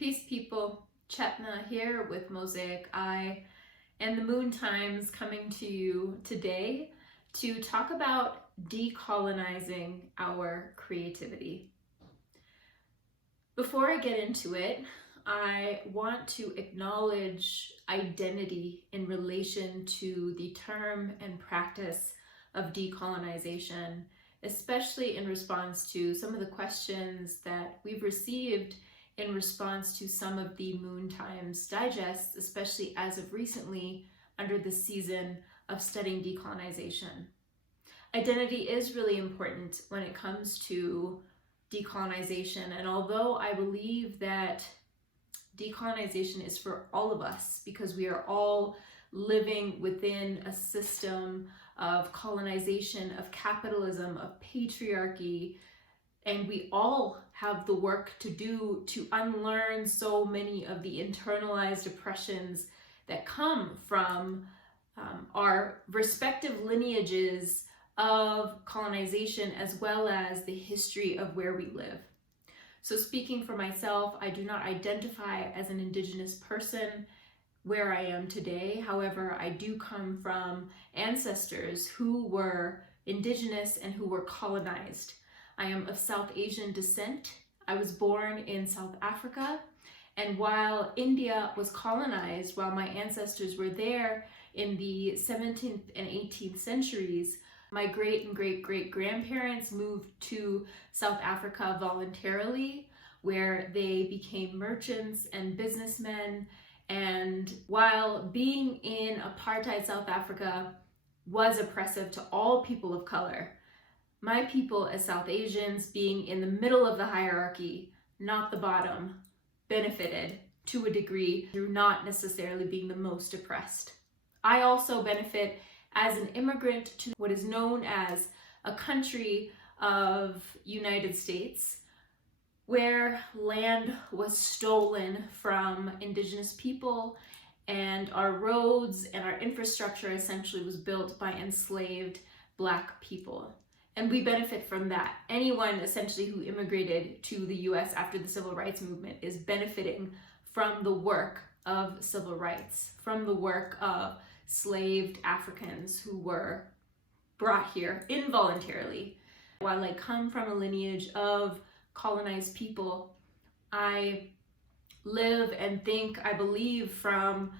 Peace people, Chetna here with Mosaic Eye and the Moon Times coming to you today to talk about decolonizing our creativity. Before I get into it, I want to acknowledge identity in relation to the term and practice of decolonization, especially in response to some of the questions that we've received in response to some of the Moon Times digests, especially as of recently under the season of studying decolonization. Identity is really important when it comes to decolonization, and although I believe that decolonization is for all of us because we are all living within a system of colonization, of capitalism, of patriarchy, and we all have the work to do to unlearn so many of the internalized oppressions that come from our respective lineages of colonization, as well as the history of where we live. So speaking for myself, I do not identify as an Indigenous person where I am today. However, I do come from ancestors who were Indigenous and who were colonized. I am of South Asian descent. I was born in South Africa, and while India was colonized, while my ancestors were there in the 17th and 18th centuries, my great and great great grandparents moved to South Africa voluntarily, where they became merchants and businessmen. And while being in apartheid South Africa was oppressive to all people of color, my people as South Asians, being in the middle of the hierarchy, not the bottom, benefited to a degree through not necessarily being the most oppressed. I also benefit as an immigrant to what is known as a country of United States, where land was stolen from Indigenous people, and our roads and our infrastructure essentially was built by enslaved Black people. And we benefit from that. Anyone essentially who immigrated to the US after the Civil Rights Movement is benefiting from the work of civil rights, from the work of enslaved Africans who were brought here involuntarily. While I come from a lineage of colonized people, I live and think, I believe, from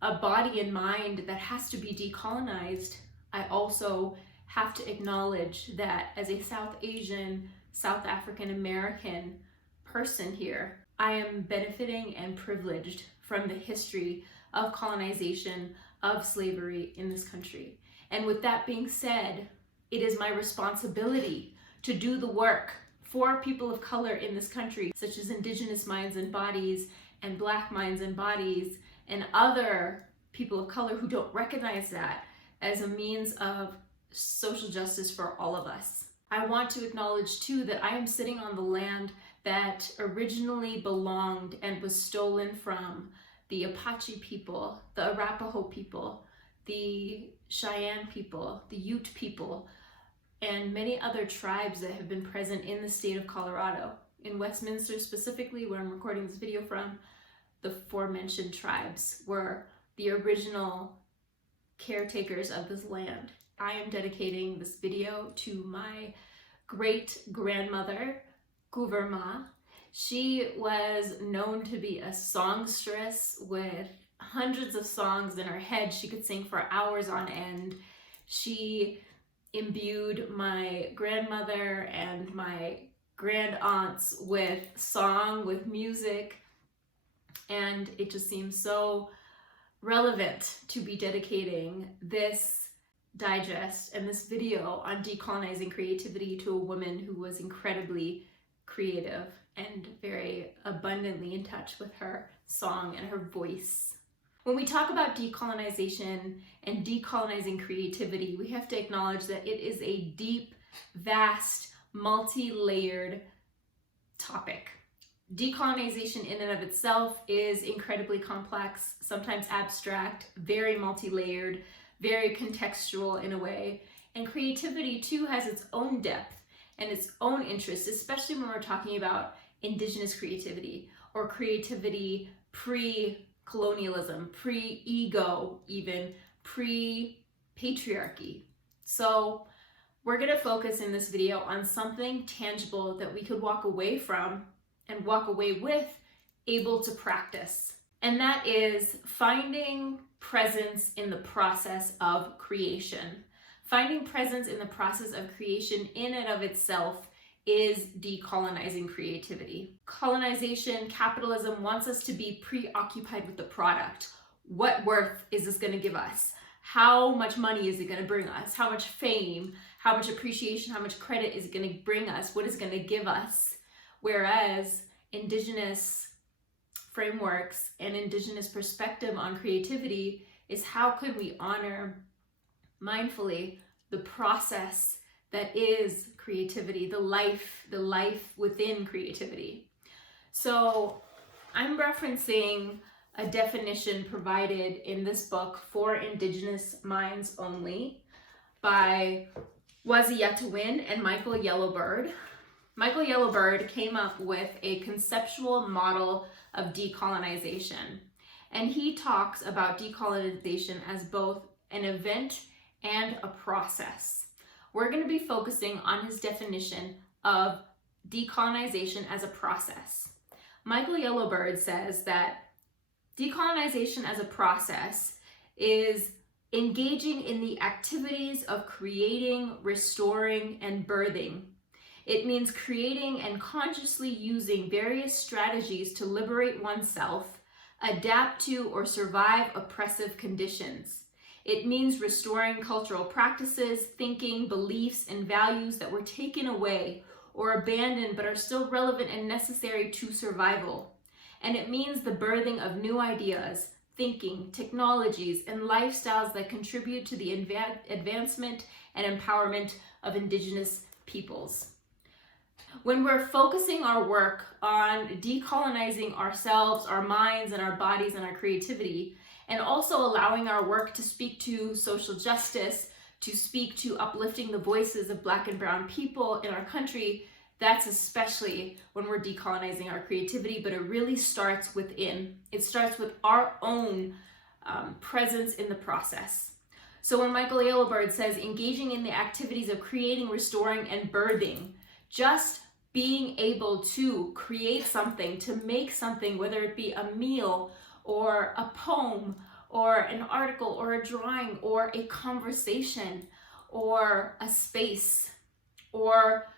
a body and mind that has to be decolonized. I also have to acknowledge that as a South Asian, South African American person here, I am benefiting and privileged from the history of colonization, of slavery in this country. And with that being said, it is my responsibility to do the work for people of color in this country, such as Indigenous minds and bodies, and Black minds and bodies, and other people of color who don't recognize that as a means of social justice for all of us. I want to acknowledge too that I am sitting on the land that originally belonged and was stolen from the Apache people, the Arapaho people, the Cheyenne people, the Ute people, and many other tribes that have been present in the state of Colorado. In Westminster specifically, where I'm recording this video from, the aforementioned tribes were the original caretakers of this land. I am dedicating this video to my great grandmother, Guverma. She was known to be a songstress with hundreds of songs in her head. She could sing for hours on end. She imbued my grandmother and my grand aunts with song, with music, and it just seems so relevant to be dedicating this digest and this video on decolonizing creativity to a woman who was incredibly creative and very abundantly in touch with her song and her voice. When we talk about decolonization and decolonizing creativity, we have to acknowledge that it is a deep, vast, multi-layered topic. Decolonization in and of itself is incredibly complex, sometimes abstract, very multi-layered, very contextual in a way. And creativity too has its own depth and its own interests, especially when we're talking about Indigenous creativity, or creativity pre-colonialism, pre-ego, even pre-patriarchy. So we're going to focus in this video on something tangible that we could walk away from and walk away with, able to practice. And that is finding presence in the process of creation. Finding presence in the process of creation in and of itself is decolonizing creativity. Colonization, capitalism wants us to be preoccupied with the product. What worth is this going to give us? How much money is it going to bring us? How much fame? How much appreciation? How much credit is it going to bring us? What is it going to give us? Whereas indigenous frameworks and indigenous perspective on creativity is how could we honor mindfully the process that is creativity, the life within creativity. So I'm referencing a definition provided in this book for Indigenous Minds Only by Waziyata Win and Michael Yellowbird. Michael Yellowbird came up with a conceptual model of decolonization, and he talks about decolonization as both an event and a process. We're going to be focusing on his definition of decolonization as a process. Michael Yellowbird says that decolonization as a process is engaging in the activities of creating, restoring, and birthing. It means creating and consciously using various strategies to liberate oneself, adapt to or survive oppressive conditions. It means restoring cultural practices, thinking, beliefs, and values that were taken away or abandoned but are still relevant and necessary to survival. And it means the birthing of new ideas, thinking, technologies, and lifestyles that contribute to the advancement and empowerment of Indigenous peoples. When we're focusing our work on decolonizing ourselves, our minds, and our bodies, and our creativity, and also allowing our work to speak to social justice, to speak to uplifting the voices of Black and Brown people in our country, that's especially when we're decolonizing our creativity, but it really starts within. It starts with our own presence in the process. So when Michael Yellowbird says engaging in the activities of creating, restoring, and birthing, just being able to create something, to make something, whether it be a meal or a poem or an article or a drawing or a conversation or a space or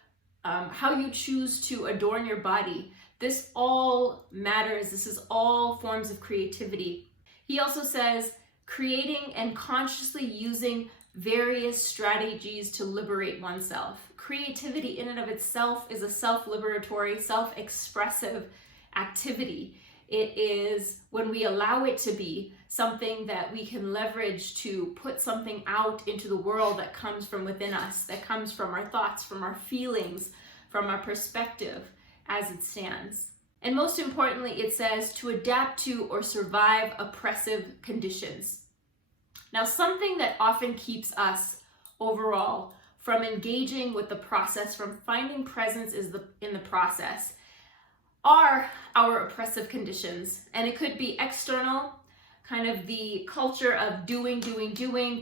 how you choose to adorn your body. This all matters. This is all forms of creativity. He also says creating and consciously using various strategies to liberate oneself. Creativity in and of itself is a self-liberatory, self-expressive activity. It is, when we allow it to be, something that we can leverage to put something out into the world that comes from within us, that comes from our thoughts, from our feelings, from our perspective as it stands. And most importantly, it says to adapt to or survive oppressive conditions. Now, something that often keeps us overall from engaging with the process, from finding presence in the process, are our oppressive conditions. And it could be external, kind of the culture of doing,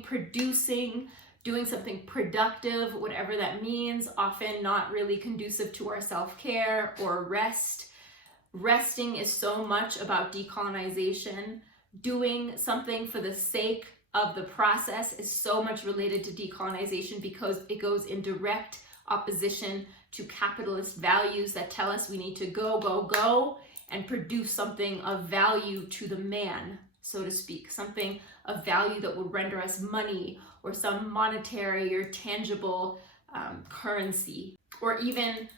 producing, doing something productive, whatever that means, often not really conducive to our self-care or rest. Resting is so much about decolonization. Doing something for the sake of the process is so much related to decolonization because it goes in direct opposition to capitalist values that tell us we need to go and produce something of value to the man, so to speak, something of value that will render us money or some monetary or tangible currency, or even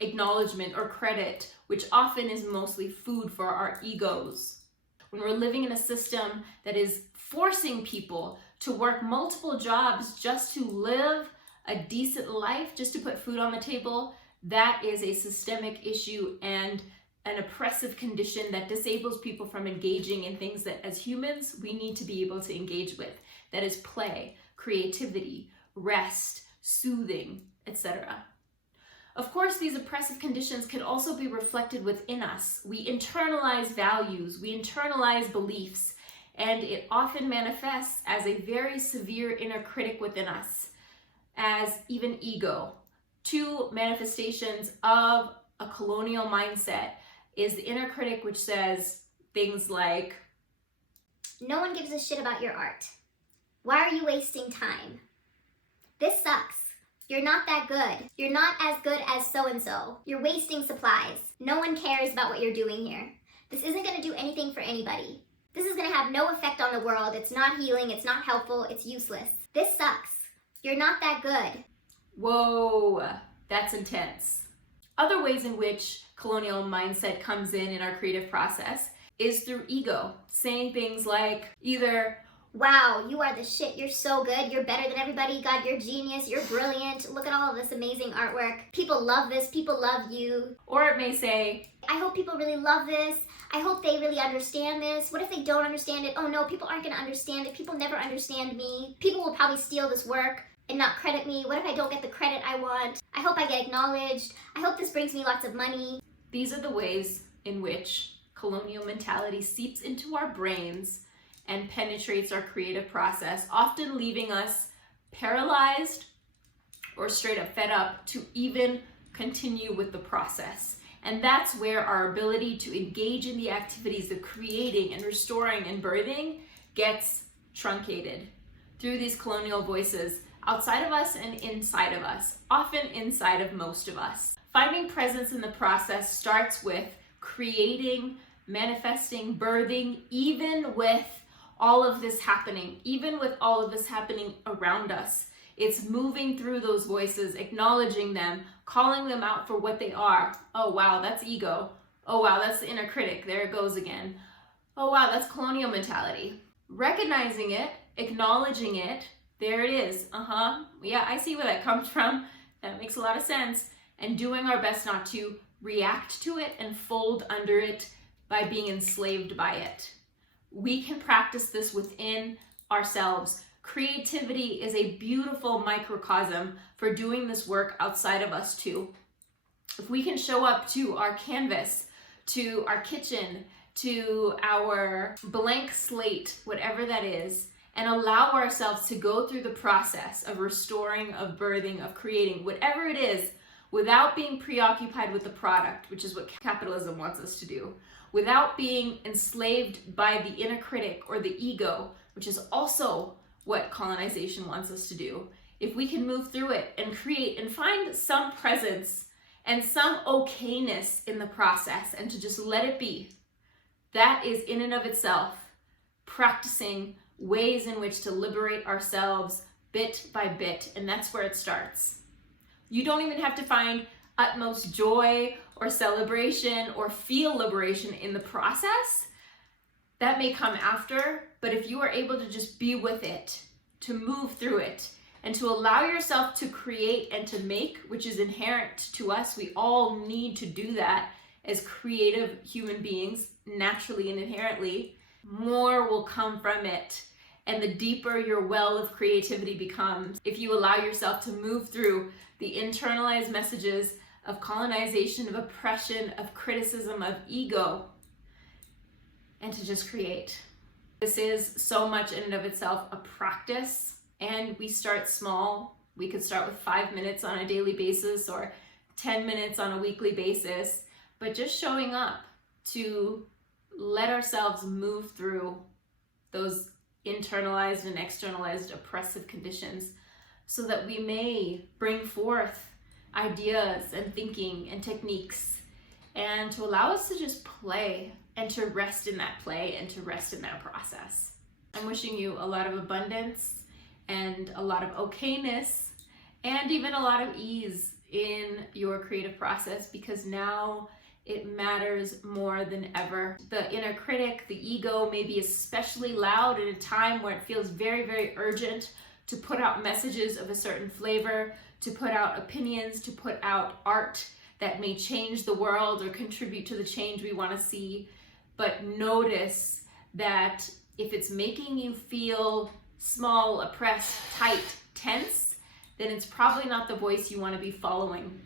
acknowledgement or credit, which often is mostly food for our egos. When we're living in a system that is forcing people to work multiple jobs just to live a decent life, just to put food on the table, that is a systemic issue and an oppressive condition that disables people from engaging in things that as humans we need to be able to engage with. That is play, creativity, rest, soothing, etc. Of course, these oppressive conditions can also be reflected within us. We internalize values, we internalize beliefs, and it often manifests as a very severe inner critic within us, as even ego. Two manifestations of a colonial mindset is the inner critic, which says things like, "No one gives a shit about your art. Why are you wasting time? This sucks. You're not that good. You're not as good as so-and-so. You're wasting supplies. No one cares about what you're doing here. This isn't going to do anything for anybody. This is going to have no effect on the world. It's not healing. It's not helpful. It's useless. This sucks. You're not that good." Whoa, that's intense. Other ways in which colonial mindset comes in our creative process is through ego, saying things like either, "Wow, you are the shit. You're so good. You're better than everybody. God, you're genius. You're brilliant. Look at all of this amazing artwork. People love this. People love you." Or it may say, "I hope people really love this. I hope they really understand this. What if they don't understand it? Oh no, people aren't going to understand it. People never understand me. People will probably steal this work and not credit me. What if I don't get the credit I want? I hope I get acknowledged. I hope this brings me lots of money." These are the ways in which colonial mentality seeps into our brains and penetrates our creative process, often leaving us paralyzed or straight up fed up to even continue with the process. And that's where our ability to engage in the activities of creating and restoring and birthing gets truncated through these colonial voices outside of us and inside of us, often inside of most of us. Finding presence in the process starts with creating, manifesting, birthing, even with all of this happening, around us. It's moving through those voices, acknowledging them, calling them out for what they are. Oh wow, that's ego. Oh wow, that's the inner critic. There it goes again. Oh wow, that's colonial mentality. Recognizing it, acknowledging it, there it is. Yeah, I see where that comes from. That makes a lot of sense. And doing our best not to react to it and fold under it by being enslaved by it. We can practice this within ourselves. Creativity is a beautiful microcosm for doing this work outside of us too. If we can show up to our canvas, to our kitchen, to our blank slate, whatever that is, and allow ourselves to go through the process of restoring, of birthing, of creating, whatever it is, without being preoccupied with the product, which is what capitalism wants us to do, without being enslaved by the inner critic or the ego, which is also what colonization wants us to do. If we can move through it and create and find some presence and some okayness in the process and to just let it be, that is in and of itself practicing ways in which to liberate ourselves bit by bit, and that's where it starts. You don't even have to find utmost joy or celebration or feel liberation in the process. That may come after, but if you are able to just be with it, to move through it, and to allow yourself to create and to make, which is inherent to us, we all need to do that as creative human beings, naturally and inherently, more will come from it. And the deeper your well of creativity becomes, if you allow yourself to move through the internalized messages of colonization, of oppression, of criticism, of ego, and to just create. This is so much in and of itself a practice, and we start small. We could start with 5 minutes on a daily basis or 10 minutes on a weekly basis, but just showing up to let ourselves move through those internalized and externalized oppressive conditions so that we may bring forth ideas and thinking and techniques, and to allow us to just play and to rest in that play and to rest in that process. I'm wishing you a lot of abundance and a lot of okayness and even a lot of ease in your creative process, because now it matters more than ever. The inner critic, the ego, may be especially loud at a time where it feels very, very urgent to put out messages of a certain flavor, to put out opinions, to put out art that may change the world or contribute to the change we want to see. But notice that if it's making you feel small, oppressed, tight, tense, then it's probably not the voice you want to be following.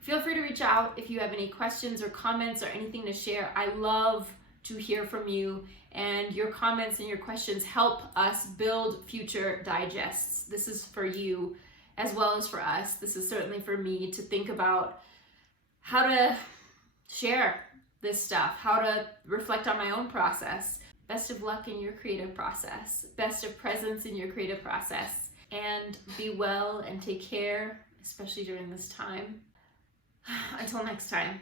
Feel free to reach out if you have any questions or comments or anything to share. I love to hear from you, and your comments and your questions help us build future digests. This is for you as well as for us. This is certainly for me to think about how to share this stuff, how to reflect on my own process. Best of luck in your creative process. Best of presence in your creative process. And be well and take care, especially during this time. Until next time,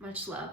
much love.